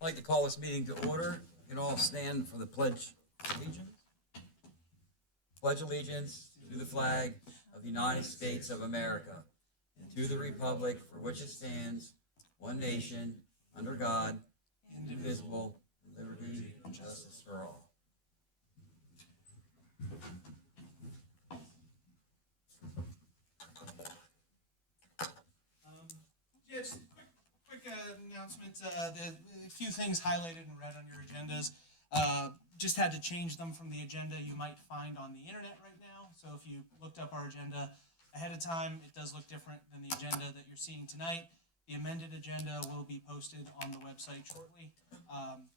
I'd like to call this meeting to order. You can all stand for the pledge of allegiance. Pledge allegiance to the flag of the United States of America and to the republic for which it stands, one nation, under God, indivisible, with liberty and justice for all. Just quick announcement. A few things highlighted and read on your agendas. Just had to change them from the agenda you might find on the internet right now. So if you looked up our agenda ahead of time, it does look different than the agenda that you're seeing tonight. The amended agenda will be posted on the website shortly.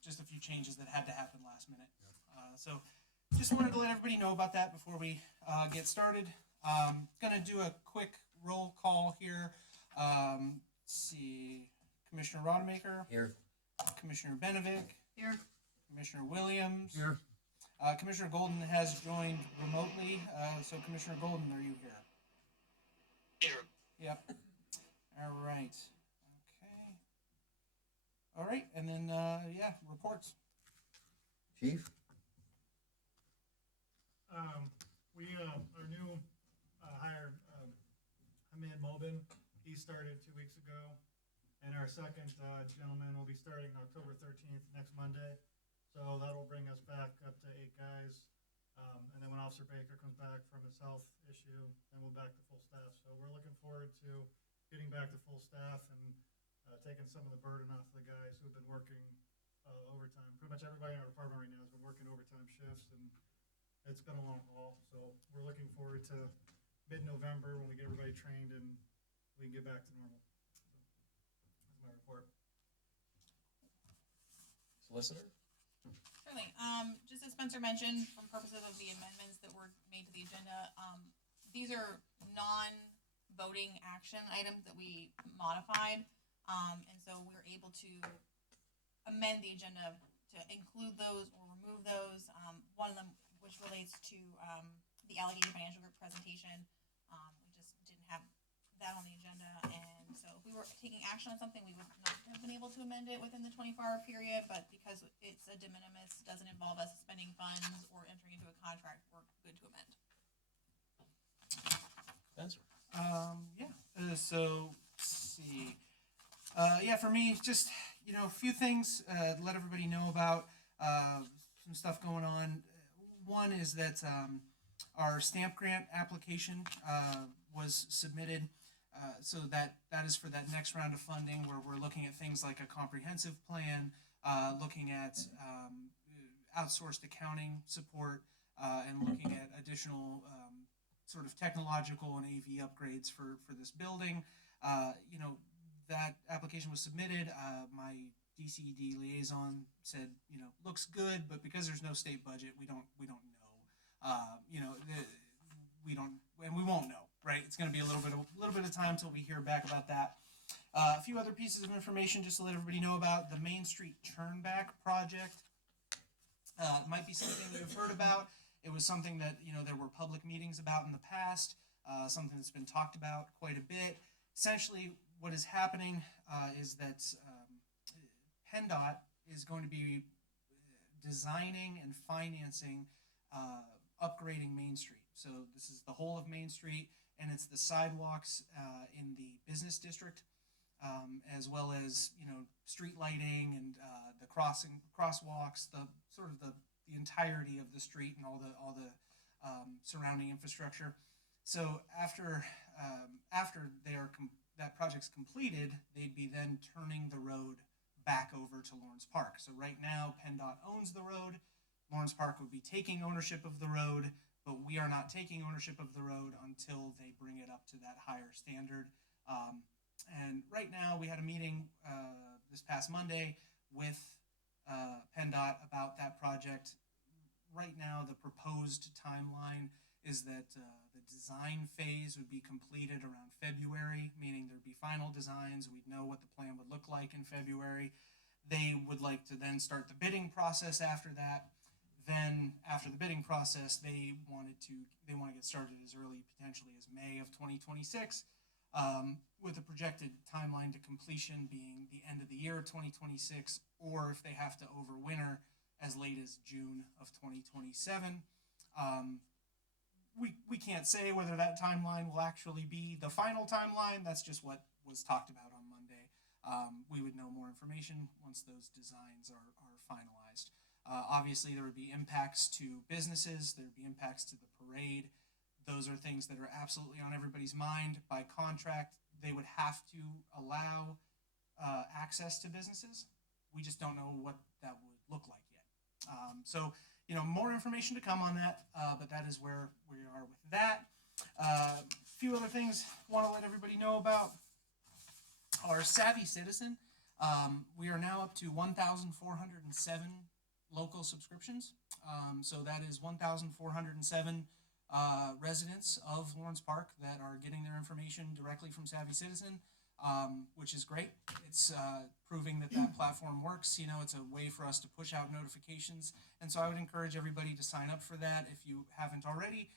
Just a few changes that had to happen last minute. So just wanted to let everybody know about that before we get started. Gonna do a quick roll call here. Let's see, Commissioner Rodemaker. Here. Commissioner Benovic. Here. Commissioner Williams. Here. Commissioner Golden has joined remotely. So Commissioner Golden, are you here? Here. Yep. All right. Okay. All right, and then reports. Chief? Our new hire, Hamid Mobin, he started 2 weeks ago, and our second gentleman will be starting October 13th, next Monday. So that'll bring us back up to 8 guys. And then when Officer Baker comes back from his health issue, then we're back to full staff. So we're looking forward to getting back to full staff and taking some of the burden off the guys who've been working overtime. Pretty much everybody in our department right now has been working overtime shifts, and it's been a long haul. So we're looking forward to mid-November when we get everybody trained and we can get back to normal. So that's my report. Solicitor? Certainly. Just as Spencer mentioned, from purposes of the amendments that were made to the agenda, these are non-voting action items that we modified. And so we're able to amend the agenda to include those or remove those. One of them, which relates to the Allegheny Financial Group presentation. We just didn't have that on the agenda, and so if we were taking action on something, we would not have been able to amend it within the 24-hour period, but because it's a de minimis, doesn't involve us spending funds or entering into a contract, we're good to amend. Spencer? So let's see. For me, just a few things to let everybody know about. Some stuff going on. One is that our stamp grant application was submitted. So that is for that next round of funding where we're looking at things like a comprehensive plan, looking at outsourced accounting support, and looking at additional sort of technological and AV upgrades for this building. That application was submitted. My DCED liaison said, looks good, but because there's no state budget, we don't know. We won't know, right? It's going to be a little bit of time till we hear back about that. A few other pieces of information just to let everybody know about the Main Street Turnback project. It might be something you've heard about. It was something that there were public meetings about in the past. Something that's been talked about quite a bit. Essentially, what is happening is that PennDOT is going to be designing and financing upgrading Main Street. So this is the whole of Main Street, and it's the sidewalks in the business district, as well as street lighting and the crosswalks, the sort of the entirety of the street and all the surrounding infrastructure. So after that project's completed, they'd be then turning the road back over to Lawrence Park. So right now, PennDOT owns the road. Lawrence Park would be taking ownership of the road, but we are not taking ownership of the road until they bring it up to that higher standard. And right now, we had a meeting this past Monday with PennDOT about that project. Right now, the proposed timeline is that the design phase would be completed around February, meaning there'd be final designs. We'd know what the plan would look like in February. They would like to then start the bidding process after that. Then after the bidding process, they want to get started as early potentially as May of 2026. with a projected timeline to completion being the end of the year 2026, or if they have to overwinter as late as June of 2027. We can't say whether that timeline will actually be the final timeline. That's just what was talked about on Monday. We would know more information once those designs are finalized. Obviously, there would be impacts to businesses. There would be impacts to the parade. Those are things that are absolutely on everybody's mind. By contract, they would have to allow access to businesses. We just don't know what that would look like yet. So, more information to come on that, but that is where we are with that. A few other things I want to let everybody know about. Our Savvy Citizen, we are now up to 1,407 local subscriptions. So that is 1,407 residents of Lawrence Park that are getting their information directly from Savvy Citizen, which is great. It's proving that platform works. It's a way for us to push out notifications. And so I would encourage everybody to sign up for that. If you haven't already,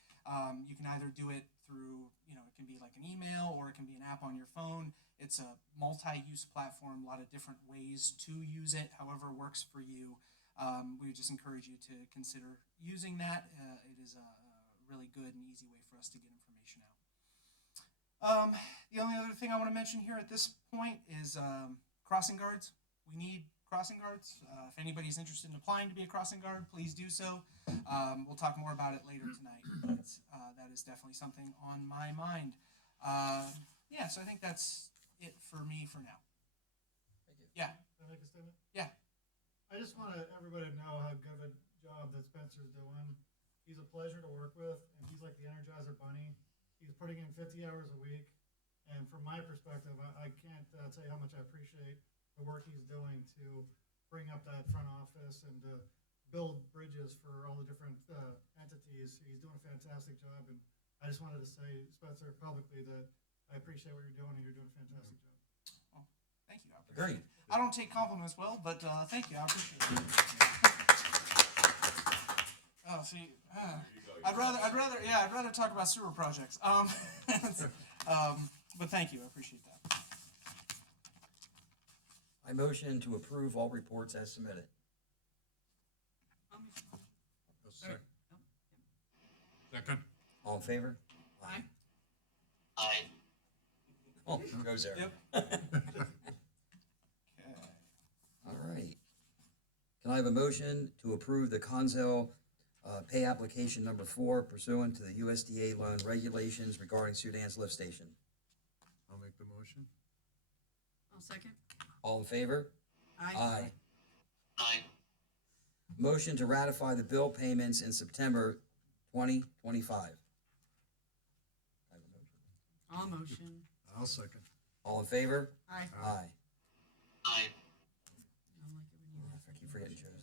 you can either do it through, it can be like an email or it can be an app on your phone. It's a multi-use platform, a lot of different ways to use it, however works for you. We would just encourage you to consider using that. It is a really good and easy way for us to get information out. The only other thing I want to mention here at this point is crossing guards. We need crossing guards. If anybody's interested in applying to be a crossing guard, please do so. We'll talk more about it later tonight, but that is definitely something on my mind. So I think that's it for me for now. Thank you. Yeah. Can I make a statement? Yeah. I just want everybody to know how good of a job that Spencer's doing. He's a pleasure to work with, and he's like the Energizer Bunny. He's putting in 50 hours a week, and from my perspective, I can't tell you how much I appreciate the work he's doing to bring up that front office and to build bridges for all the different entities. He's doing a fantastic job, and I just wanted to say, Spencer, publicly that I appreciate what you're doing, and you're doing a fantastic job. Well, thank you. I appreciate Agreed. it. I don't take compliments well, but thank you. I appreciate it. Oh, see, I'd rather talk about sewer projects. But thank you. I appreciate that. I motion to approve all reports as submitted. Second. All in favor? Aye. Aye. Oh, who goes there? Yep. All right. Can I have a motion to approve the Conzel pay application number 4 pursuant to the USDA loan regulations regarding Sudan's lift station? I'll make the motion. I'll second. All in favor? Aye. Aye. Motion to ratify the bill payments in September 2025. I'll motion. I'll second. All in favor? Aye. Aye. Aye. I don't like it when you I keep forgetting Joe's.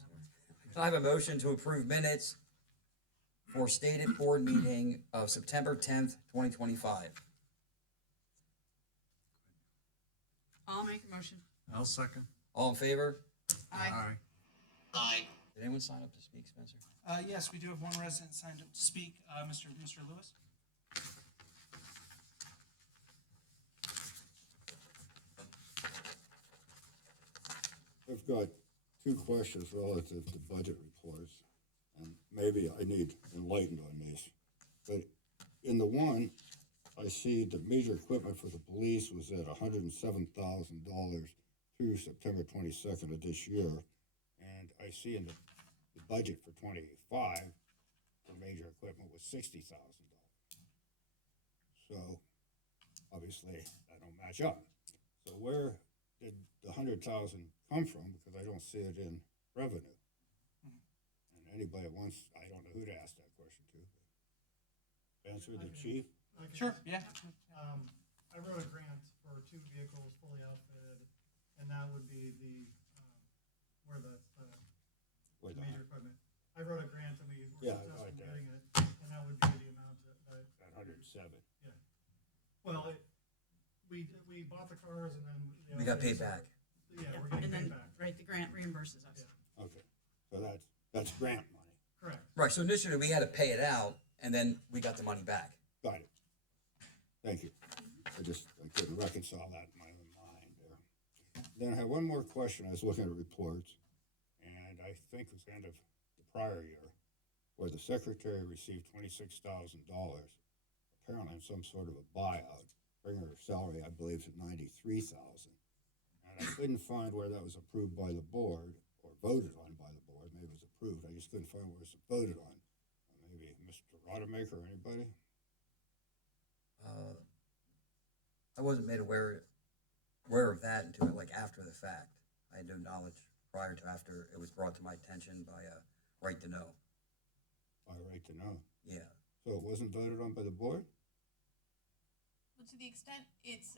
Can I have a motion to approve minutes for stated board meeting of September 10th, 2025? I'll make a motion. I'll second. All in favor? Aye. Aye. Did anyone sign up to speak, Spencer? Yes, we do have one resident signed up to speak, Mr. Lewis. I've got two questions relative to budget reports, and maybe I need enlightened on these. But in the one, I see the major equipment for the police was at $107,000 through September 22nd of this year. And I see in the budget for 25, the major equipment was $60,000. So obviously that don't match up. So where did the 100,000 come from? Because I don't see it in revenue. And anybody that wants, I don't know who to ask that question to. Answer the chief. I can- Sure. Yeah. I wrote a grant for 2 vehicles fully outfitted, and that would be the, where the Wait, major equipment. I wrote a grant and we were Yeah, successful right in there. getting it, and that would be the amount that, At 107. well, we bought the cars and then. We got paid back. Yeah, we're getting And paid then, back, right, the grant reimburses us. Yeah. Okay, so that's grant money. correct. Right, so initially we had to pay it out, and then we got the money back. Got it. Thank you. I couldn't reconcile that in my own mind there. Then I have one more question. I was looking at reports, and I think it was the end of the prior year, where the secretary received $26,000, apparently in some sort of a buyout, bringing her salary, I believe, to $93,000. And I couldn't find where that was approved by the board or voted on by the board. Maybe it was approved. I just couldn't find where it was voted on. Maybe Mr. Rodemaker or anybody? I wasn't made aware of that until like after the fact. I had no knowledge prior to after it was brought to my attention by a right to know. By right to know. Yeah. So it wasn't voted on by the board? Well, to the extent it's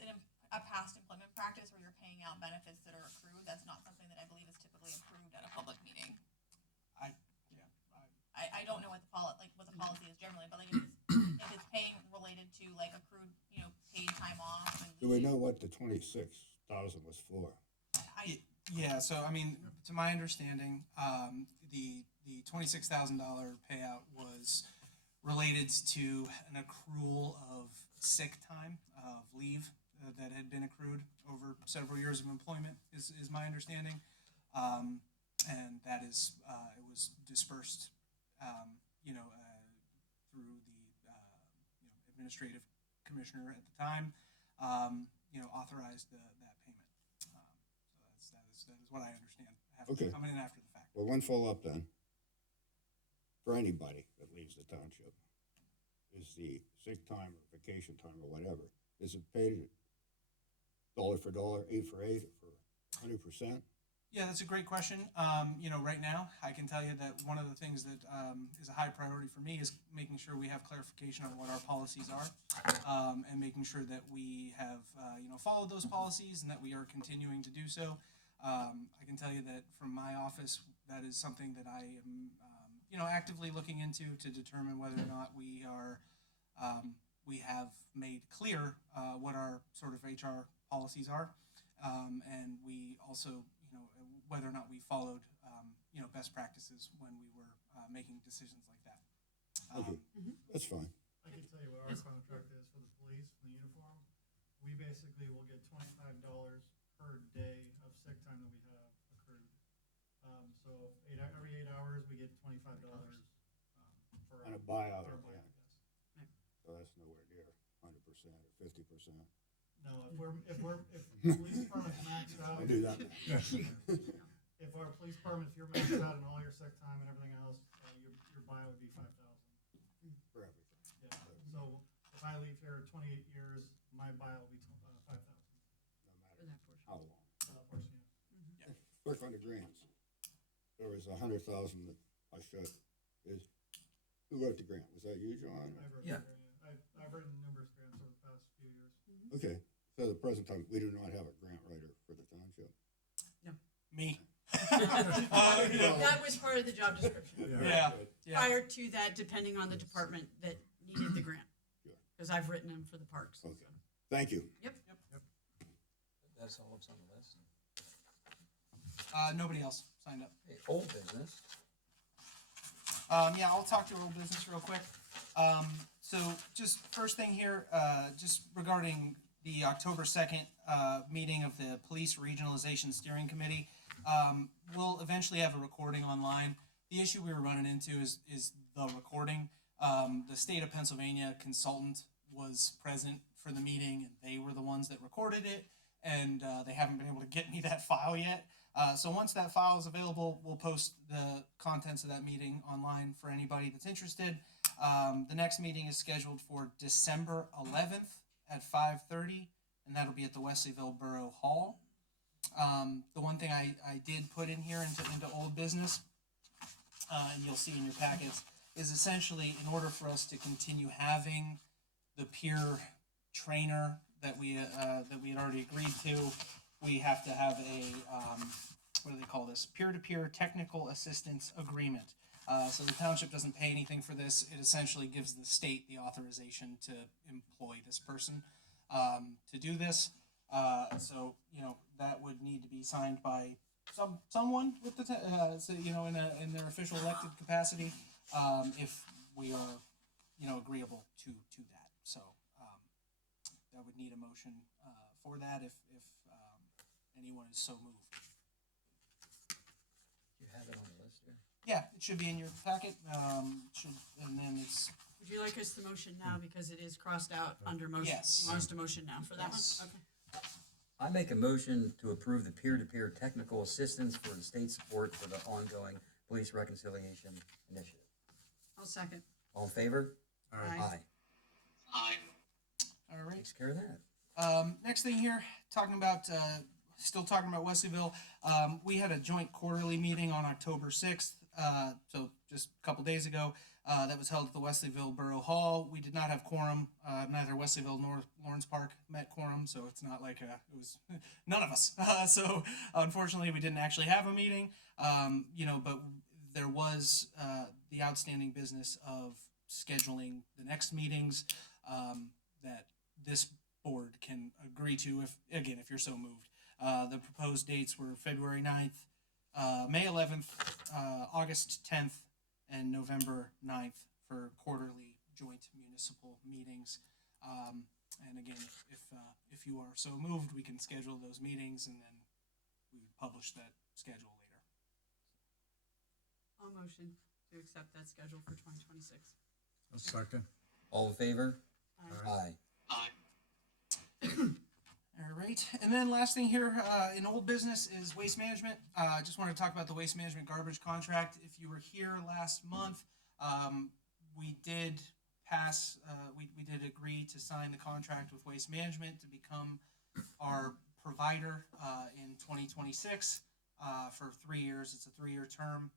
a past employment practice where you're paying out benefits that are accrued, that's not something that I believe is typically approved at a public meeting. I don't know what the policy is generally, but like if it's paying related to like accrued, paid time off. And Do we know what the 26,000 was for? Yeah, so I mean, to my understanding, the $26,000 payout was related to an accrual of sick time, of leave that had been accrued over several years of employment, is my understanding. And that is, it was dispersed, through the, administrative commissioner at the time, authorized that payment. So that is what I understand. Okay. Coming in after the fact. Well, one follow-up then. For anybody that leaves the township, is the sick time or vacation time or whatever, is it paid dollar for dollar, 8 for 8, for 100%? Yeah, that's a great question. Right now, I can tell you that one of the things that is a high priority for me is making sure we have clarification on what our policies are, and making sure that we have, followed those policies and that we are continuing to do so. I can tell you that from my office, that is something that I am, actively looking into to determine whether or not we are, we have made clear what our sort of HR policies are, and we also, whether or not we followed, best practices when we were making decisions like that. Okay, that's fine. I can tell you what our contract is for the police, for the uniform. We basically will get $25 per day of sick time that we have accrued. So every 8 hours, we get $25 per On a buyout, per yeah. buyout, yes. So that's nowhere near 100% or 50%. No, if police department's maxed out, I do that. if our police department, if you're maxed out and all your sick time and everything else, your buyout would be $5,000. For everything. Yeah. So if I leave here 28 years, my buyout will be $5,000. No matter For that portion. how long. Portion, yeah. Quick on the grants. There was 100,000 that I showed. Who wrote the grant? Was that you, John? Yeah. I've written numerous grants over the past few years. Okay. So at the present time, we do not have a grant writer for the township. Me. That was part of the job description. Yeah. Prior to that, depending on the department that needed the grant. Sure. Because I've written them for the parks. Okay. Thank you. Yep. That's all that's on the list. Nobody else signed up. Hey, old business. Yeah, I'll talk to your old business real quick. So just first thing here, just regarding the October 2nd meeting of the Police Regionalization Steering Committee. We'll eventually have a recording online. The issue we were running into is the recording. The state of Pennsylvania consultant was present for the meeting, and they were the ones that recorded it, and they haven't been able to get me that file yet. So once that file is available, we'll post the contents of that meeting online for anybody that's interested. The next meeting is scheduled for December 11th at 5:30, and that'll be at the Wesleyville Borough Hall. The one thing I did put in here into old business, and you'll see in your packets, is essentially in order for us to continue having the peer trainer that we had already agreed to, we have to have a what do they call this? Peer-to-peer technical assistance agreement. So the township doesn't pay anything for this. It essentially gives the state the authorization to employ this person to do this. So that would need to be signed by someone with the in their official elected capacity if we are agreeable to that. So I would need a motion for that if anyone is so moved. You have it on the list here? Yeah, it should be in your packet. And then it's Would you like us to motion now because it is crossed out under motion? Yes. You want us to motion now for that Yes. one? Okay. I make a motion to approve the peer-to-peer technical assistance for the state support for the ongoing police reconciliation initiative. I'll second. All in favor? Aye. Aye. all right. Takes care of that. Next thing here, still talking about Wesleyville. We had a joint quarterly meeting on October 6th, so just a couple days ago. That was held at the Wesleyville Borough Hall. We did not have quorum. Neither Wesleyville nor Lawrence Park met quorum, so it's not like it was none of us. So unfortunately, we didn't actually have a meeting. But there was the outstanding business of scheduling the next meetings that this board can agree to if you're so moved. The proposed dates were February 9th, May 11th, August 10th, and November 9th for quarterly joint municipal meetings. And again, if you are so moved, we can schedule those meetings and then we would publish that schedule later. I'll motion to accept that schedule for 2026. A second. All in favor? Aye. Aye. Aye. All right, and then last thing here in old business is waste management. I just want to talk about the waste management garbage contract. If you were here last month, we did pass. We did agree to sign the contract with Waste Management to become our provider in 2026 for 3 years. It's a 3-year term.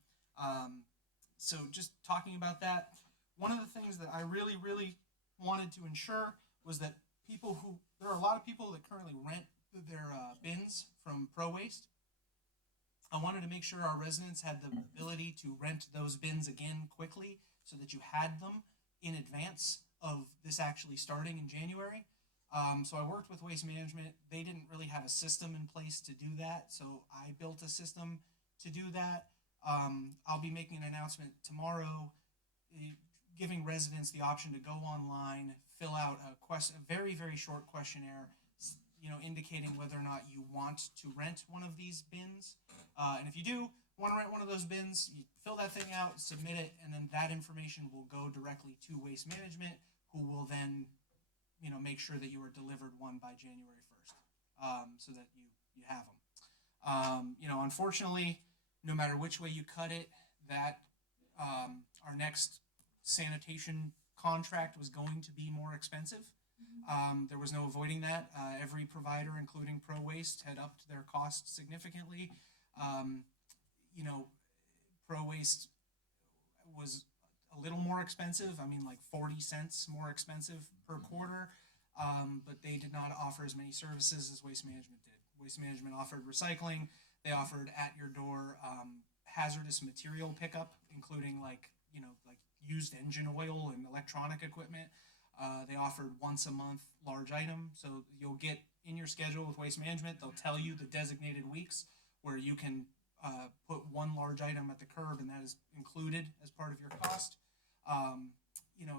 So just talking about that, one of the things that I really, really wanted to ensure was that there are a lot of people that currently rent their bins from Pro Waste. I wanted to make sure our residents had the ability to rent those bins again quickly so that you had them in advance of this actually starting in January. So I worked with Waste Management. They didn't really have a system in place to do that, so I built a system to do that. I'll be making an announcement tomorrow giving residents the option to go online, fill out a very, very short questionnaire, indicating whether or not you want to rent one of these bins. And if you do want to rent one of those bins, you fill that thing out, submit it, and then that information will go directly to Waste Management, who will then, make sure that you are delivered one by January 1st, so that you have them. Unfortunately, no matter which way you cut it, that our next sanitation contract was going to be more expensive. There was no avoiding that. Every provider, including Pro Waste, had upped their costs significantly. Pro Waste was a little more expensive. I mean, like 40 cents more expensive per quarter. But they did not offer as many services as Waste Management did. Waste Management offered recycling. They offered at your door hazardous material pickup, including like used engine oil and electronic equipment. They offered once a month large item, so you'll get in your schedule with Waste Management. They'll tell you the designated weeks where you can put one large item at the curb, and that is included as part of your cost.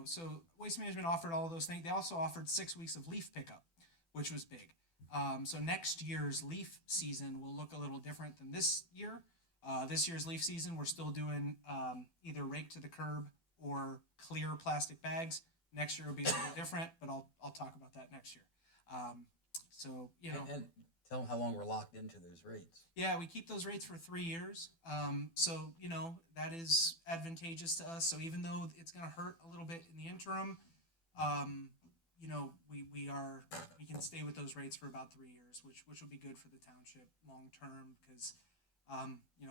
So Waste Management offered all of those things. They also offered 6 weeks of leaf pickup, which was big. So next year's leaf season will look a little different than this year. This year's leaf season, we're still doing either rake to the curb or clear plastic bags. Next year will be a little different, but I'll talk about that next year. And tell them how long we're locked into those rates. Yeah, we keep those rates for 3 years. That is advantageous to us. So even though it's going to hurt a little bit in the interim, we can stay with those rates for about 3 years, which will be good for the township long term because,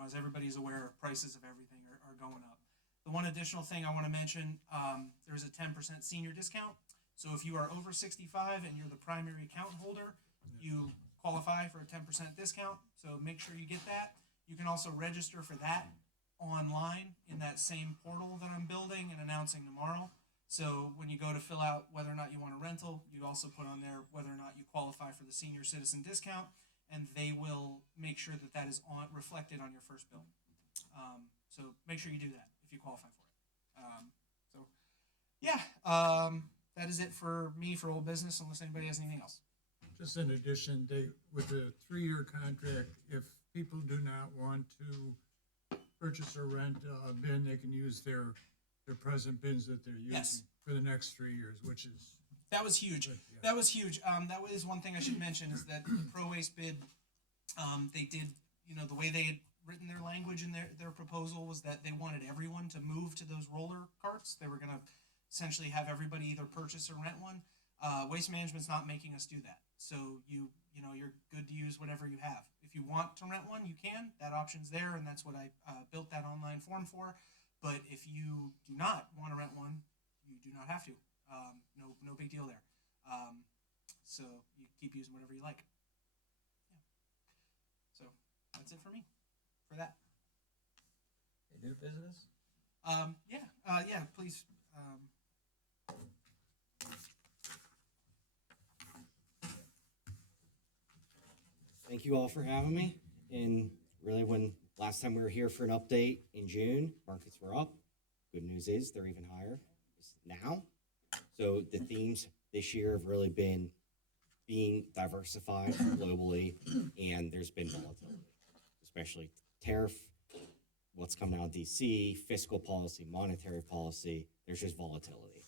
as everybody's aware, prices of everything are going up. The one additional thing I want to mention, there's a 10% senior discount. So if you are over 65 and you're the primary account holder, you qualify for a 10% discount. So make sure you get that. You can also register for that online in that same portal that I'm building and announcing tomorrow. So when you go to fill out whether or not you want a rental, you also put on there whether or not you qualify for the senior citizen discount, and they will make sure that is reflected on your first bill. So make sure you do that if you qualify for it. that is it for me for old business, unless anybody has anything else. Just in addition, with the 3-year contract, if people do not want to purchase or rent a bin, they can use their present bins that they're using Yes. for the next 3 years, which is, That was huge. Yeah. That was huge. That was one thing I should mention is that the Pro Waste bid, they did, the way they had written their language in their proposal was that they wanted everyone to move to those roller carts. They were going to essentially have everybody either purchase or rent one. Waste Management's not making us do that. So you're good to use whatever you have. If you want to rent one, you can. That option's there, and that's what I built that online form for. But if you do not want to rent one, you do not have to. No big deal there. So you keep using whatever you like. Yeah. So that's it for me for that. New business? Yeah, please. Thank you all for having me. And really, when last time we were here for an update in June, markets were up. Good news is they're even higher now. So the themes this year have really been being diversified globally, and there's been volatility, especially tariff, what's coming out of DC, fiscal policy, monetary policy. There's just volatility.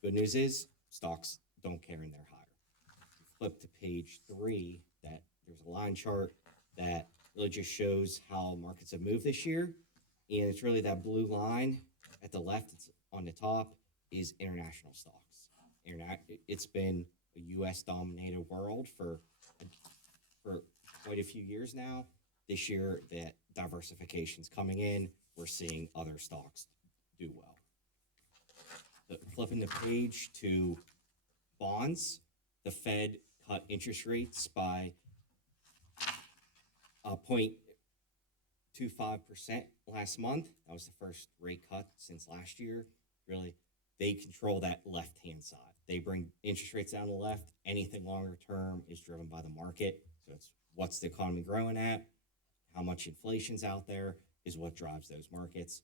Good news is stocks don't care and they're higher. Flip to page 3, that there's a line chart that really just shows how markets have moved this year. And it's really that blue line at the left, it's on the top, is international stocks. It's been a U.S. dominated world for quite a few years now. This year, that diversification's coming in. We're seeing other stocks do well. Flipping the page to bonds, the Fed cut interest rates by 0.25% last month. That was the first rate cut since last year. Really, they control that left-hand side. They bring interest rates down to the left. Anything longer term is driven by the market. So it's what's the economy growing at, how much inflation's out there is what drives those markets.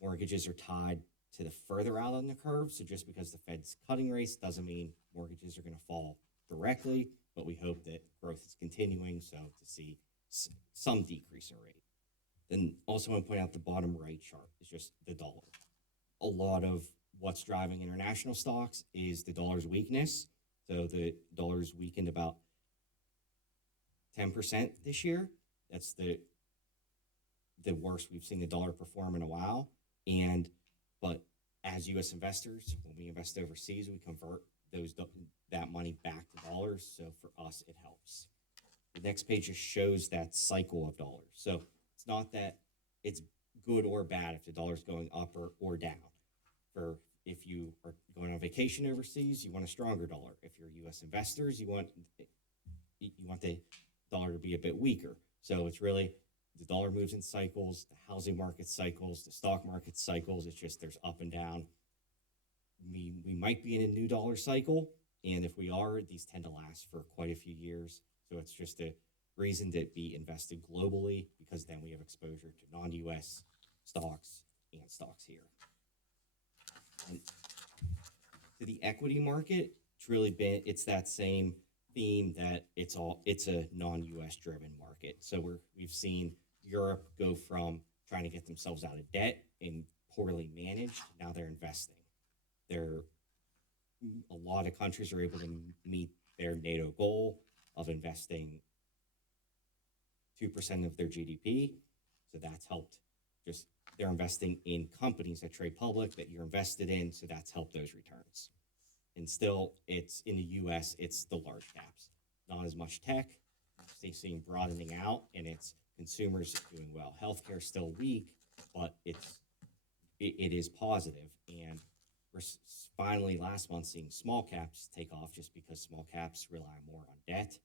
Mortgages are tied to the further out on the curve. So just because the Fed's cutting rates doesn't mean mortgages are going to fall directly, but we hope that growth is continuing. So to see some decrease in rate. Then also want to point out the bottom right chart is just the dollar. A lot of what's driving international stocks is the dollar's weakness. So the dollar's weakened about 10% this year. That's the worst we've seen the dollar perform in a while. But as U.S. investors, when we invest overseas, we convert that money back to dollars. So for us, it helps. The next page just shows that cycle of dollars. So it's not that it's good or bad if the dollar's going up or down. For if you are going on vacation overseas, you want a stronger dollar. If you're U.S. investors, you want the dollar to be a bit weaker. So it's really the dollar moves in cycles, the housing market cycles, the stock market cycles. It's just there's up and down. We might be in a new dollar cycle, and if we are, these tend to last for quite a few years. So it's just a reason to be invested globally, because then we have exposure to non-U.S. stocks and stocks here. And to the equity market, it's that same theme that it's a non-U.S. driven market. So we've seen Europe go from trying to get themselves out of debt and poorly managed. Now they're investing. A lot of countries are able to meet their NATO goal of investing 2% of their GDP. So that's helped. They're investing in companies that trade public that you're invested in. So that's helped those returns. And still, it's in the U.S., it's the large caps. Not as much tech. They're seeing broadening out, and it's consumers doing well. Healthcare is still weak, but it is positive. And we're finally last month seeing small caps take off, just because small caps rely more on debt.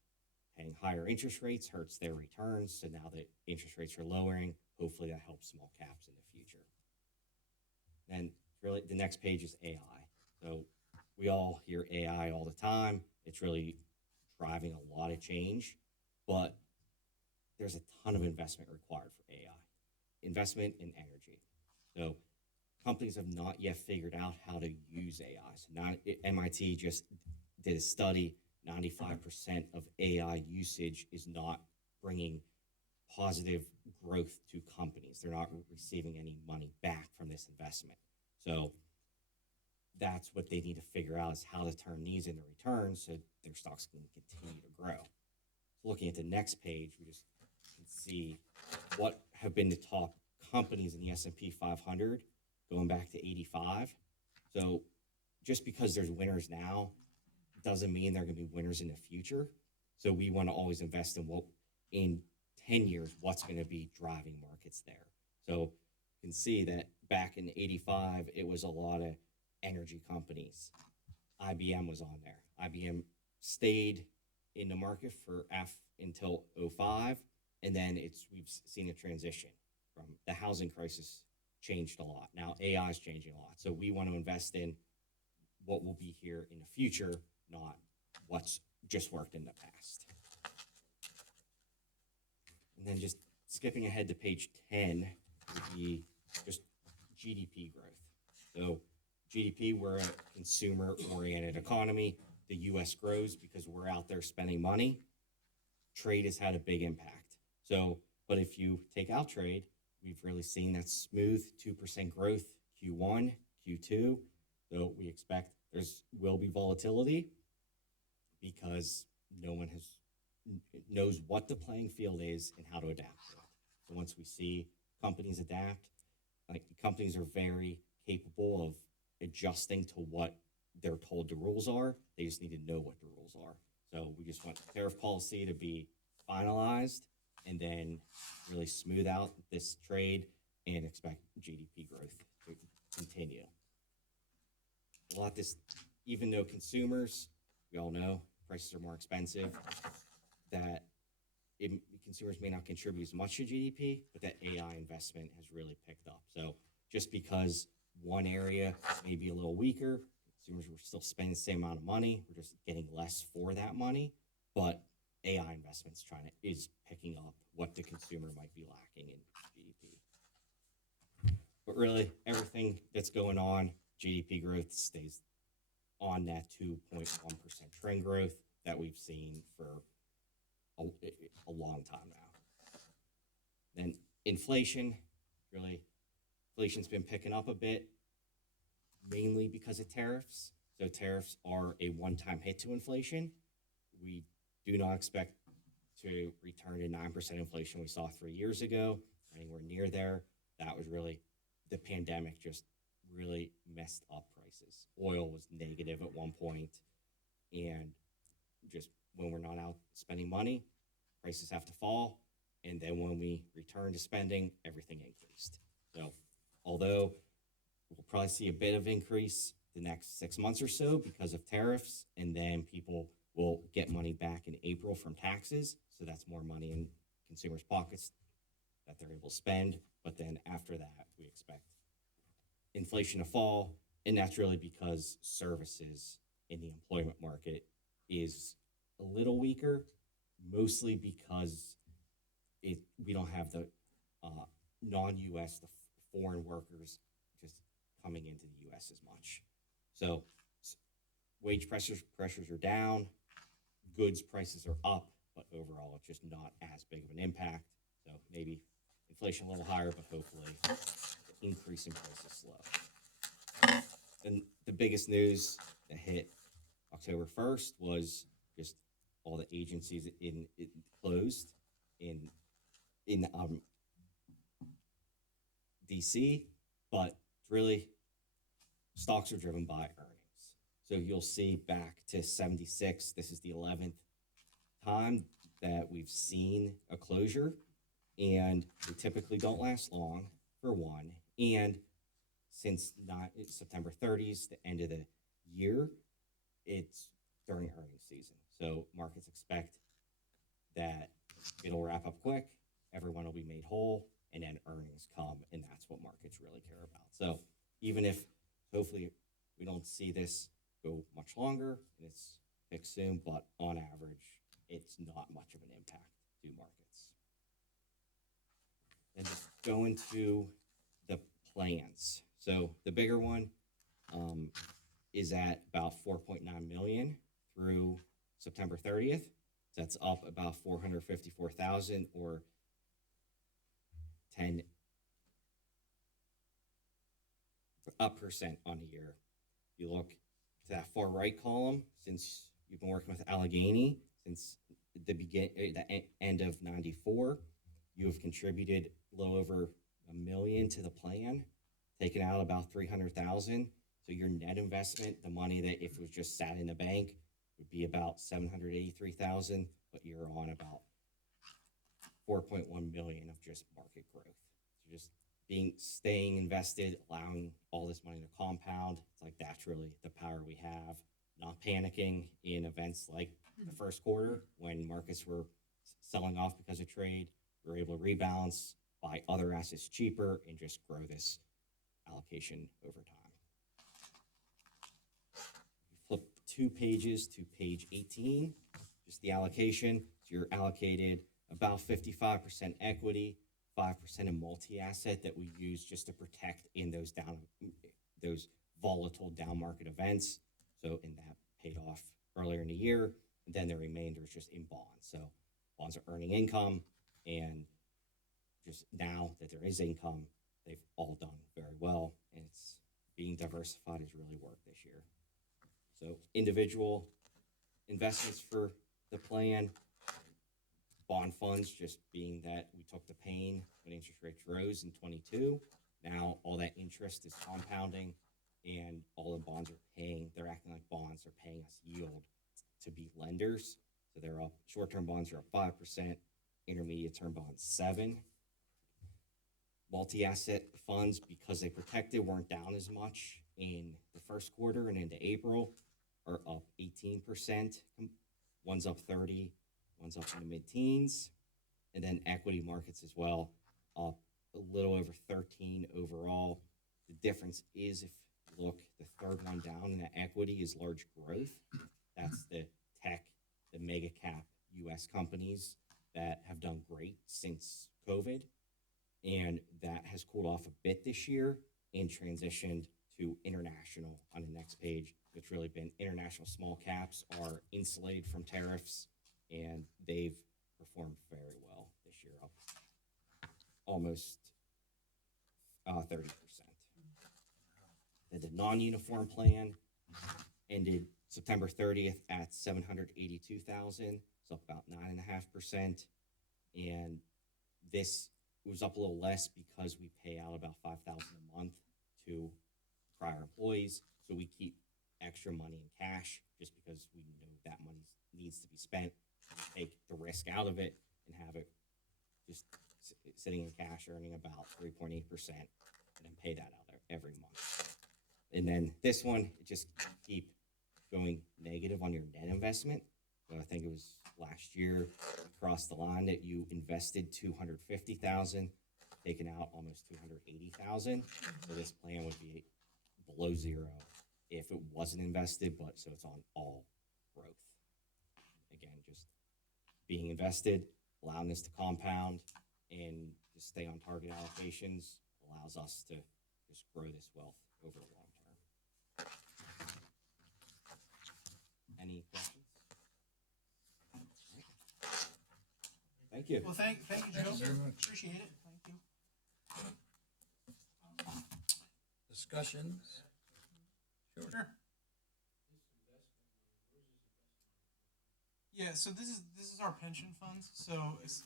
Paying higher interest rates hurts their returns. So now that interest rates are lowering, hopefully that helps small caps in the future. Then really the next page is AI. So we all hear AI all the time. It's really driving a lot of change, but there's a ton of investment required for AI. Investment in energy. So companies have not yet figured out how to use AI. So not MIT just did a study. 95% of AI usage is not bringing positive growth to companies. They're not receiving any money back from this investment. So that's what they need to figure out, is how to turn these into returns so their stocks can continue to grow. So looking at the next page, we just can see what have been the top companies in the S&P 500 going back to 85. So just because there's winners now doesn't mean they're going to be winners in the future. So we want to always invest in what in 10 years, what's going to be driving markets there. So you can see that back in 85, it was a lot of energy companies. IBM was on there. IBM stayed in the market for until 05, and then we've seen a transition from the housing crisis changed a lot. Now AI is changing a lot. So we want to invest in what will be here in the future, not what's just worked in the past. And then just skipping ahead to page 10 would be just GDP growth. So GDP, we're a consumer-oriented economy. The U.S. grows because we're out there spending money. Trade has had a big impact. So, but if you take out trade, we've really seen that smooth 2% growth Q1, Q2. So we expect will be volatility because no one knows what the playing field is and how to adapt to it. So once we see companies adapt, like companies are very capable of adjusting to what they're told the rules are. They just need to know what the rules are. So we just want tariff policy to be finalized and then really smooth out this trade and expect GDP growth to continue. Even though consumers, we all know prices are more expensive, that consumers may not contribute as much to GDP, but that AI investment has really picked up. So just because one area may be a little weaker, consumers were still spending the same amount of money. We're just getting less for that money, but AI investments is picking up what the consumer might be lacking in GDP. But really, everything that's going on, GDP growth stays on that 2.1% trend growth that we've seen for a long time now. Then inflation's been picking up a bit, mainly because of tariffs. So tariffs are a one-time hit to inflation. We do not expect to return to 9% inflation we saw 3 years ago, anywhere near there. That was really, the pandemic just really messed up prices. Oil was negative at one point, and just when we're not out spending money, prices have to fall. And then when we return to spending, everything increased. So although we'll probably see a bit of increase the next 6 months or so because of tariffs, and then people will get money back in April from taxes. So that's more money in consumers' pockets that they're able to spend. But then after that, we expect inflation to fall. And that's really because services in the employment market is a little weaker, mostly because we don't have the non-U.S., the foreign workers just coming into the U.S. as much. So wage pressures are down, goods prices are up, but overall it's just not as big of an impact. So maybe inflation a little higher, but hopefully the increase in prices slow. And the biggest news that hit October 1st was just all the agencies closed in DC, but really stocks are driven by earnings. So you'll see back to 76, this is the 11th time that we've seen a closure, and they typically don't last long, for one, and since September 30th, the end of the year, it's during earnings season. So markets expect that it'll wrap up quick, everyone will be made whole, and then earnings come, and that's what markets really care about. So even if hopefully we don't see this go much longer and it's fixed soon, but on average, it's not much of an impact to markets. And just go into the plans. So the bigger one is at about 4.9 million through September 30th. That's up about 454,000 or 10% on the year. If you look to that far right column, since you've been working with Allegheny since the end of '94, you have contributed a little over $1 million to the plan, taken out about 300,000. So your net investment, the money that if it was just sat in the bank, would be about 783,000, but you're on about 4.1 million of just market growth. So just staying invested, allowing all this money to compound. It's like that's really the power we have. Not panicking in events like the first quarter when markets were selling off because of trade. We were able to rebalance, buy other assets cheaper, and just grow this allocation over time. Flip 2 pages to page 18, just the allocation. So you're allocated about 55% equity, 5% in multi-asset that we use just to protect in those volatile down market events. So, and that paid off earlier in the year. And then the remainder is just in bonds. So bonds are earning income, and just now that there is income, they've all done very well, and it's being diversified has really worked this year. So individual investments for the plan, bond funds, just being that we took the pain when interest rates rose in 22. Now all that interest is compounding, and all the bonds are paying, they're acting like bonds, they're paying us yield to be lenders. So they're up, short-term bonds are up 5%, intermediate-term bonds 7%. Multi-asset funds, because they protected, weren't down as much in the first quarter and into April, are up 18%. One's up 30, one's up in the mid-teens. And then equity markets as well, up a little over 13 overall. The difference is, if you look, the third one down in the equity is large growth. That's the tech, the mega cap US companies that have done great since COVID. And that has cooled off a bit this year and transitioned to international on the next page. It's really been international small caps are insulated from tariffs, and they've performed very well this year, up almost 30%. Then the non-uniform plan ended September 30th at 782,000. It's up about 9.5%. And this was up a little less because we pay out about $5,000 a month to prior employees. So we keep extra money in cash just because we know that money needs to be spent. We take the risk out of it and have it just sitting in cash, earning about 3.8%, and then pay that out every month. And then this one, just keep going negative on your net investment. So I think it was last year across the line that you invested 250,000, taken out almost 280,000. So this plan would be below zero if it wasn't invested, but so it's on all growth. Again, just being invested, allowing this to compound and just stay on target allocations allows us to just grow this wealth over the long term. Any questions? Thank you. Well, thank you, Joe. very much. Appreciate it. Thank you. Discussions? Sure. Yeah, so this is our pension funds. So it's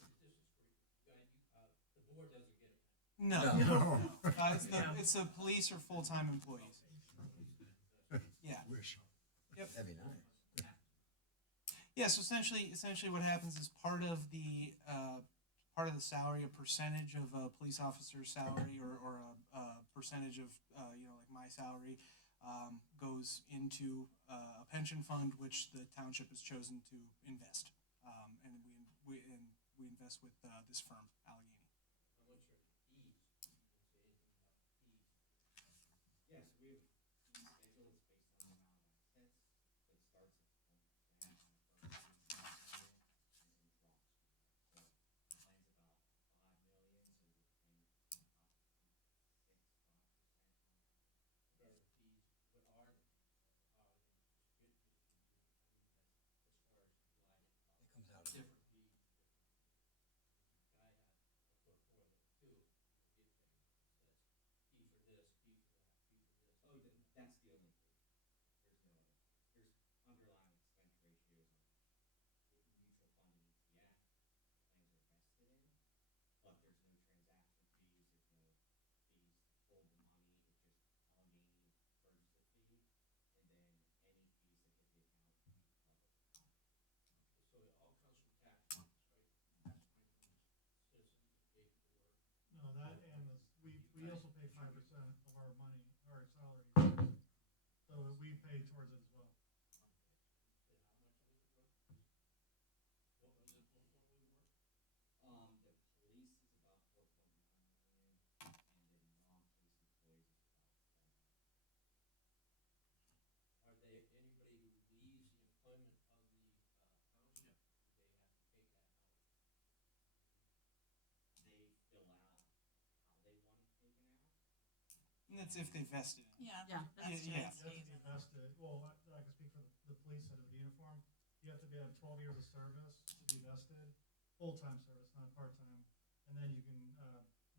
no, No. it's the police or full-time employees. Yeah. Wish. Yep. That'd be nice. Yeah. So essentially, what happens is part of the salary, a percentage of a police officer's salary, or a percentage of like my salary, goes into a pension fund, which the township has chosen to invest, and we invest with this firm, Allegheny. Yes, we have fee schedule. It's based on the amount of assets. It starts at 1% on the first $1 million and then drops. So the plan's about $5 million, so we're paying about 6-5% on That's if they vested in. Yeah. Yeah, that's Yeah. You have to be vested, well, I can speak for the police that have the uniform, you have to have 12 years of service to be vested, full-time service, not part-time. And then you can,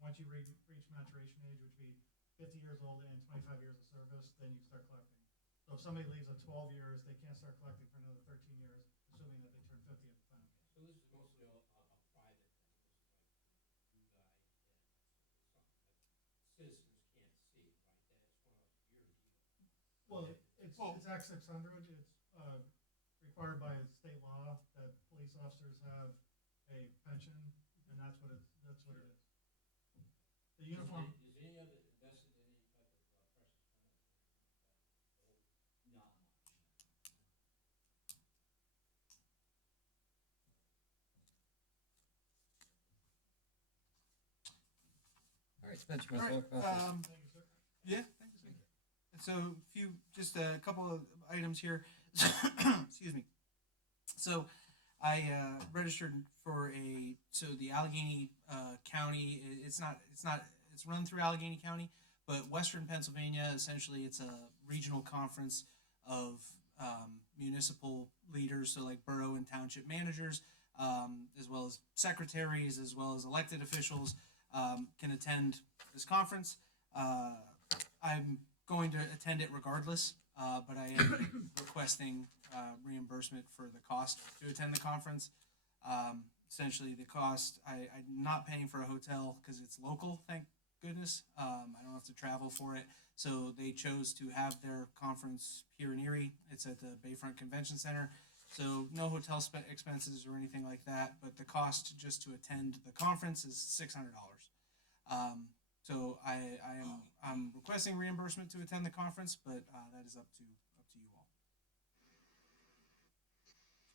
once you reach maturation age, which would be 50 years old and 25 years of service, then you can start collecting. So if somebody leaves at 12 years, they can't start collecting for another 13 years, assuming that they turn 50 at the time. So this is mostly a private thing. This is like you guys, citizens can't see, right? That's one of your deal. Well, it's Act 600, it's, required by state law that police officers have a pension, and that's what it is. The uniform, Is any of it invested in any type of precious metals or anything like that? Not much. All right, Spencer, All want to right. talk about this? thank you, sir. Yeah. Thanks. So, just a couple of items here. Excuse me. So, I registered for the Allegheny County. It's run through Allegheny County, but Western Pennsylvania. Essentially, it's a regional conference of municipal leaders, so like borough and township managers, as well as secretaries, as well as elected officials, can attend this conference. I'm going to attend it regardless, but I am requesting reimbursement for the cost to attend the conference. Essentially, the cost, I'm not paying for a hotel because it's local, thank goodness. I don't have to travel for it. So they chose to have their conference here in Erie. It's at the Bayfront Convention Center. So no hotel expenses or anything like that, but the cost just to attend the conference is $600. So I'm requesting reimbursement to attend the conference, but that is up to you all.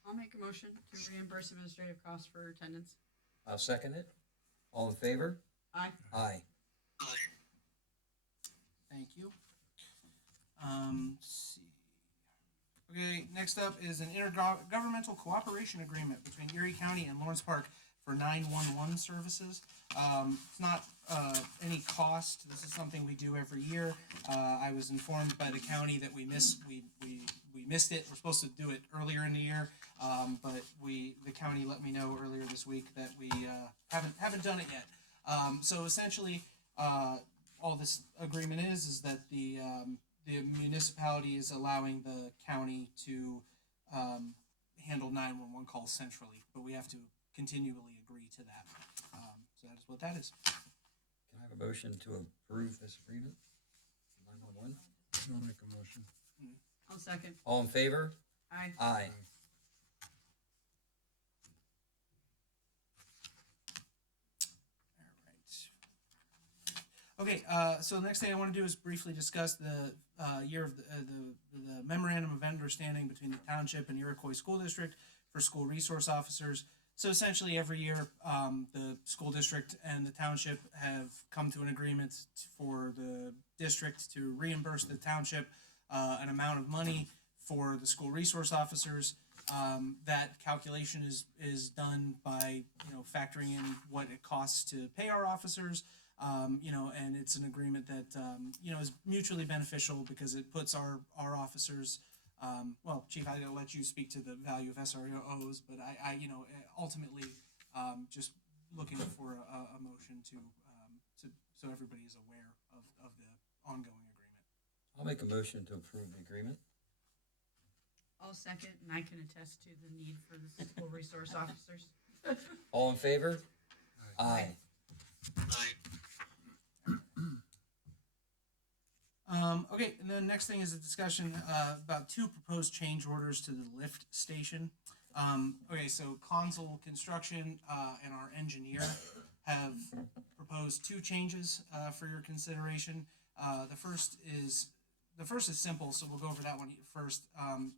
I'll make a motion to reimburse administrative costs for attendance. I'll second it. All in favor? Aye. Aye. Thank you. Let's see. Okay, next up is an intergovernmental cooperation agreement between Erie County and Lawrence Park for 911 services. It's not any cost. This is something we do every year. I was informed by the county that we missed it. We're supposed to do it earlier in the year, but the county let me know earlier this week that we haven't done it yet. So essentially, all this agreement is that the municipality is allowing the county to handle 911 calls centrally, but we have to continually agree to that. So that is what that is. Can I have a motion to approve this agreement? 911. I'll make a motion. I'll second. All in favor? Aye. Aye. Okay, so the next thing I want to do is briefly discuss the year of the memorandum of understanding between the Township and Iroquois School District for school resource officers. So essentially, every year, the school district and the township have come to an agreement for the district to reimburse the township an amount of money for the school resource officers. That calculation is done by factoring in what it costs to pay our officers. And it's an agreement that is mutually beneficial because it puts our officers. Well, Chief, I'll let you speak to the value of SROs, but I ultimately just looking for a motion to so everybody is aware of the ongoing agreement. I'll make a motion to approve the agreement. I'll second, and I can attest to the need for the school resource officers. All in favor? Aye. Okay, and then next thing is a discussion about two proposed change orders to the lift station. Okay, so Consul Construction and our engineer have proposed two changes for your consideration. The first is simple, so we'll go over that one first.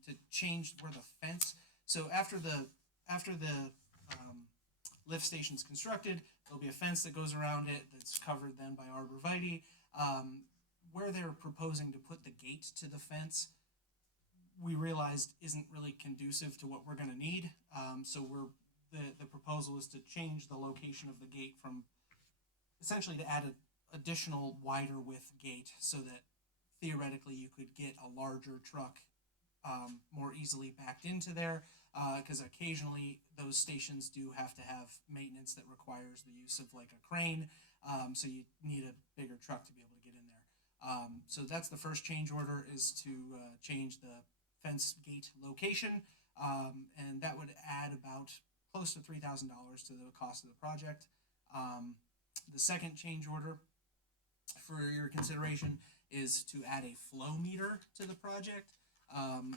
To change where the fence. So after the lift station's constructed, there'll be a fence that goes around it that's covered then by arborvitae. Where they're proposing to put the gate to the fence, we realized isn't really conducive to what we're going to need. So the proposal is to change the location of the gate from essentially to add additional wider width gate so that theoretically you could get a larger truck more easily backed into there, because occasionally those stations do have to have maintenance that requires the use of like a crane, so you need a bigger truck to be able to get in there. So that's the first change order, is to change the fence gate location, and that would add about close to $3,000 to the cost of the project. The second change order for your consideration is to add a flow meter to the project.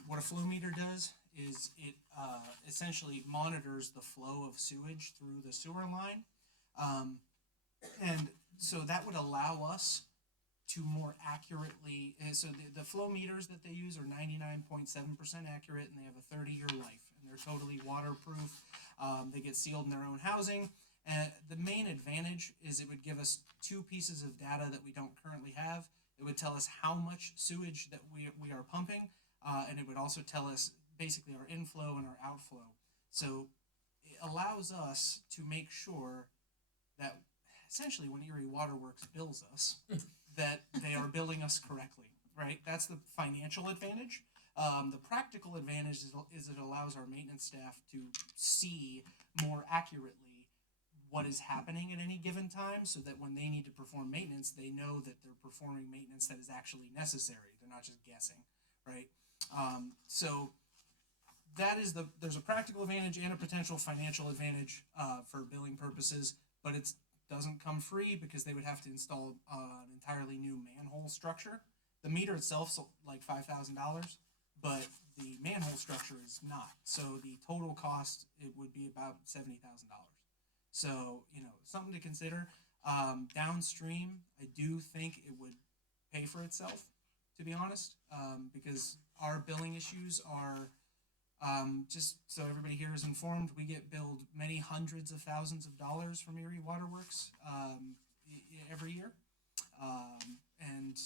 What a flow meter does is it essentially monitors the flow of sewage through the sewer line. And so that would allow us to more accurately, so the flow meters that they use are 99.7% accurate, and they have a 30-year life, and they're totally waterproof. They get sealed in their own housing. And the main advantage is it would give us two pieces of data that we don't currently have. It would tell us how much sewage that we are pumping, and it would also tell us basically our inflow and our outflow. So it allows us to make sure that essentially when Erie Waterworks bills us, that they are billing us correctly, right? That's the financial advantage. The practical advantage is it allows our maintenance staff to see more accurately what is happening at any given time, so that when they need to perform maintenance, they know that they're performing maintenance that is actually necessary. They're not just guessing, right? So that is there's a practical advantage and a potential financial advantage for billing purposes, but it doesn't come free because they would have to install an entirely new manhole structure. The meter itself is like $5,000, but the manhole structure is not. So the total cost, it would be about $70,000. So, something to consider. Downstream, I do think it would pay for itself, to be honest, because our billing issues are, just so everybody here is informed, we get billed many hundreds of thousands of dollars from Erie Waterworks every year. And,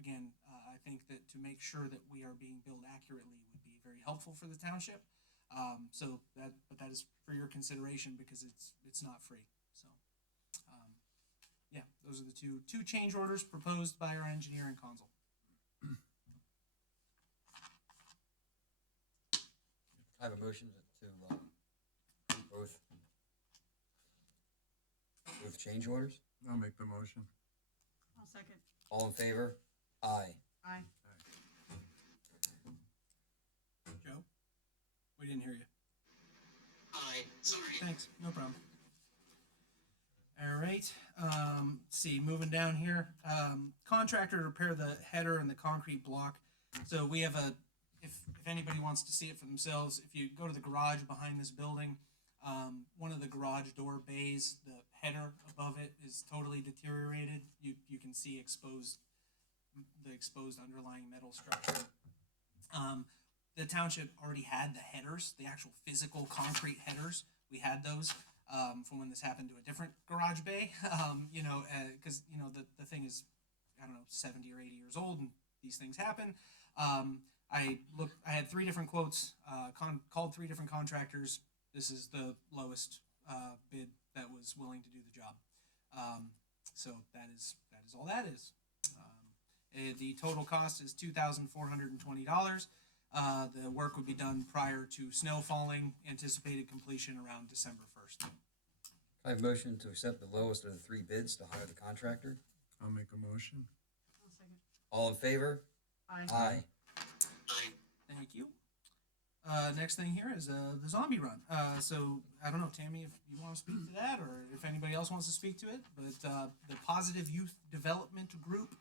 again, I think that to make sure that we are being billed accurately would be very helpful for the township. But that is for your consideration because it's not free. So, yeah, those are the two change orders proposed by our engineering console. I have a motion to do both change orders. I'll make the motion. I'll second. All in favor? Aye. Aye. Joe? We didn't hear you. Aye. Sorry. Thanks. No problem. All right. Let's see. Moving down here. Contractor to repair the header and the concrete block. So we have if anybody wants to see it for themselves, if you go to the garage behind this building, one of the garage door bays, the header above it is totally deteriorated. You can see the exposed underlying metal structure. The township already had the headers, the actual physical concrete headers. We had those from when this happened to a different garage bay. Because the thing is, I don't know, 70 or 80 years old, and these things happen. I had 3 different quotes. Called 3 different contractors. This is the lowest bid that was willing to do the job. So that is all that is. The total cost is $2,420. The work would be done prior to snow falling, anticipated completion around December 1st. I have a motion to accept the lowest of the 3 bids to hire the contractor. I'll make a motion. I'll second. All in favor? Aye. Aye. Aye. Thank you. Next thing here is the zombie run. So I don't know, Tammy, if you want to speak to that, or if anybody else wants to speak to it. But the Positive Youth Development Group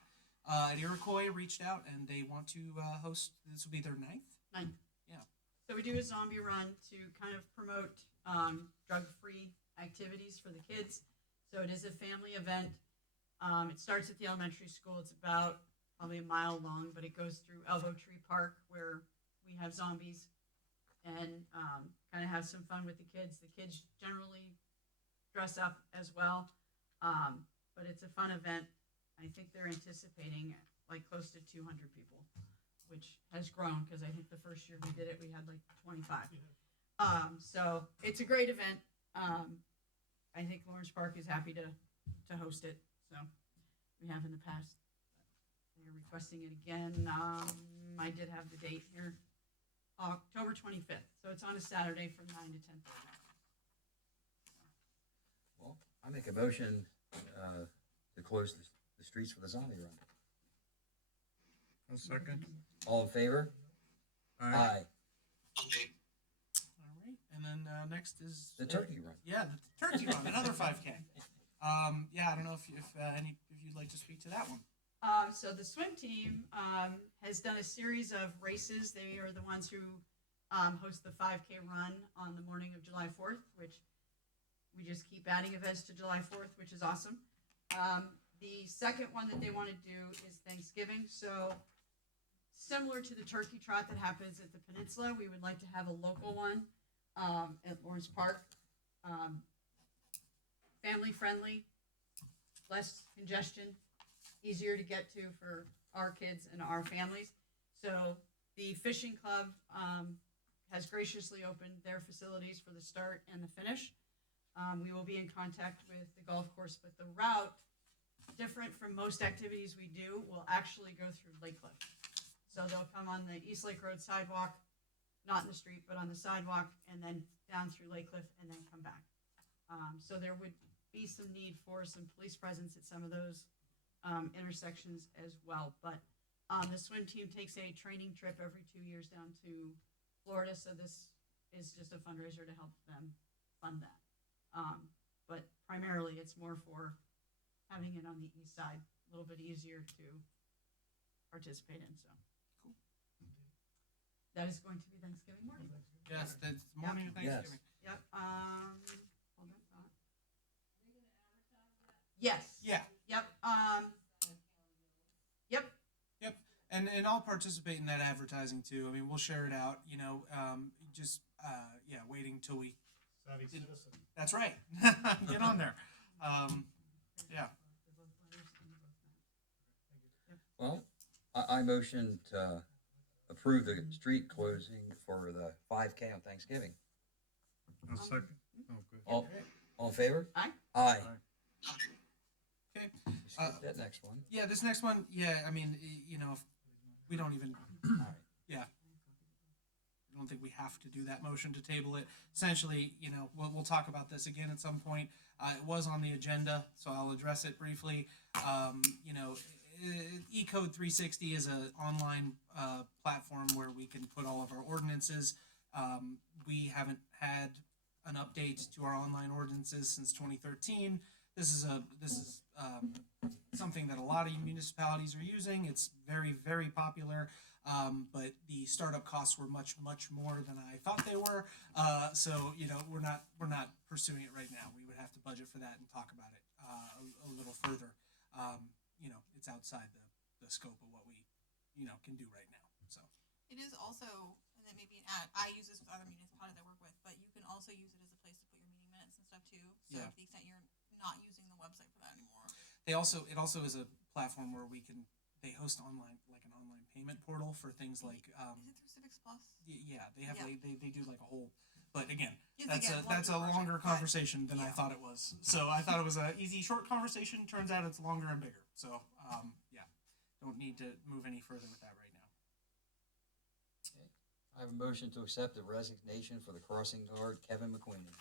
at Iroquois reached out, and they want to host. This will be their 9th. 9th. Yeah. So we do a zombie run to kind of promote drug-free activities for the kids. So it is a family event. It starts at the elementary school. It's about probably a mile long, but it goes through Elbow Tree Park where we have zombies and kind of have some fun with the kids. The kids generally dress up as well, but it's a fun event. I think they're anticipating like close to 200 people, which has grown because I think the first year we did it, we had like 25. So it's a great event. I think Lawrence Park is happy to host it. So we have in the past. They're requesting it again. I did have the date here, October 25th. So it's on a Saturday from 9 to 10:30. Well, I make a motion to close the streets for the zombie run. I'll second. All in favor? Aye. Aye. All right, and then next is The turkey run. Yeah, the turkey run, another 5K. Yeah, I don't know if you'd like to speak to that one. So the swim team has done a series of races. They are the ones who host the 5K run on the morning of July 4th, which we just keep adding events to July 4th, which is awesome. The second one that they want to do is Thanksgiving. So similar to the turkey trot that happens at the peninsula, we would like to have a local one at Lawrence Park. Family friendly, less congestion, easier to get to for our kids and our families. So the fishing club has graciously opened their facilities for the start and the finish. We will be in contact with the golf course, but the route, different from most activities we do, will actually go through Lake Cliff. So they'll come on the East Lake Road sidewalk, not in the street, but on the sidewalk, and then down through Lake Cliff, and then come back. So there would be some need for some police presence at some of those intersections as well. But the swim team takes a training trip every 2 years down to Florida, so this is just a fundraiser to help them fund that. But primarily, it's more for having it on the east side, a little bit easier to participate in. So Cool. that is going to be Thanksgiving morning. Yes, that's the morning of Yes. Thanksgiving. Yep. Hold that thought. Yes. Yeah. Yep. Yep. Yep, and I'll participate in that advertising too. I mean, we'll share it out. Just waiting till we. Savvy citizen. That's right. Get on there. Yeah. Well, I motion to approve the street closing for the 5K on Thanksgiving. I'll second. Oh, good. All in favor? Aye. Aye. Okay. You skipped that next one. Yeah, this next one. Yeah, I mean, if we don't even. All right. Yeah. I don't think we have to do that motion to table it. Essentially, we'll talk about this again at some point. It was on the agenda, so I'll address it briefly. eCode 360 is an online platform where we can put all of our ordinances. We haven't had an update to our online ordinances since 2013. This is something that a lot of municipalities are using. It's very, very popular. But the startup costs were much, much more than I thought they were. So we're not pursuing it right now. We would have to budget for that and talk about it a little further. It's outside the scope of what we can do right now. So It is also, and then maybe an ad, I use this with other municipalities I work with, but you can also use it as a place to put your meeting minutes and stuff too. So Yeah. to the extent you're not using the website for that anymore. it also is a platform where they host an online payment portal for things like Is it through Civics Plus? yeah, they have Yeah. they do like a whole, but again, Yes, that's again, a longer version, but- conversation than I yeah. thought it was. So I thought it was an easy short conversation. Turns out it's longer and bigger. So don't need to move any further with that right now. I have a motion to accept the resignation for the crossing guard, Kevin McQueen.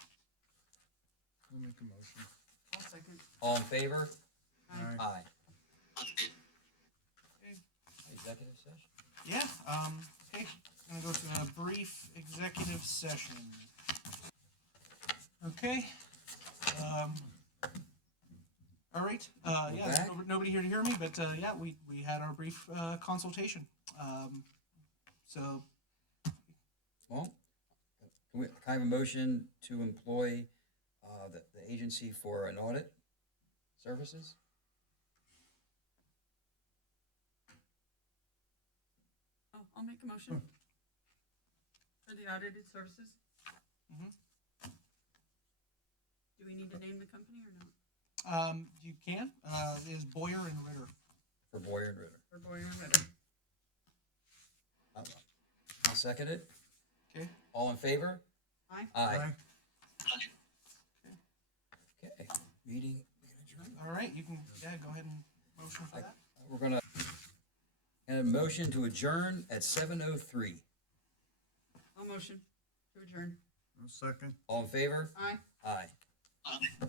I'll make a motion. I'll second. All in favor? Aye. Aye. Okay. Executive session? Yeah. Okay. Gonna go to a brief executive session. Okay. All right. Yeah. back. Nobody here to hear me, but we had our brief consultation. So Well, can I have a motion to employ the agency for an audit services? Oh, I'll make a motion for the audited services. Mhm. Do we need to name the company or no? you can. It is Boyer and Ritter. For Boyer and Ritter. For Boyer and Ritter. I'll second it. Okay. All in favor? Aye. Aye. Okay, meeting adjourned. All right. You can go ahead and Motion for that? We're gonna, and a motion to adjourn at 7:03. I'll motion to adjourn. Second. All in favor? Aye. Aye. Aye.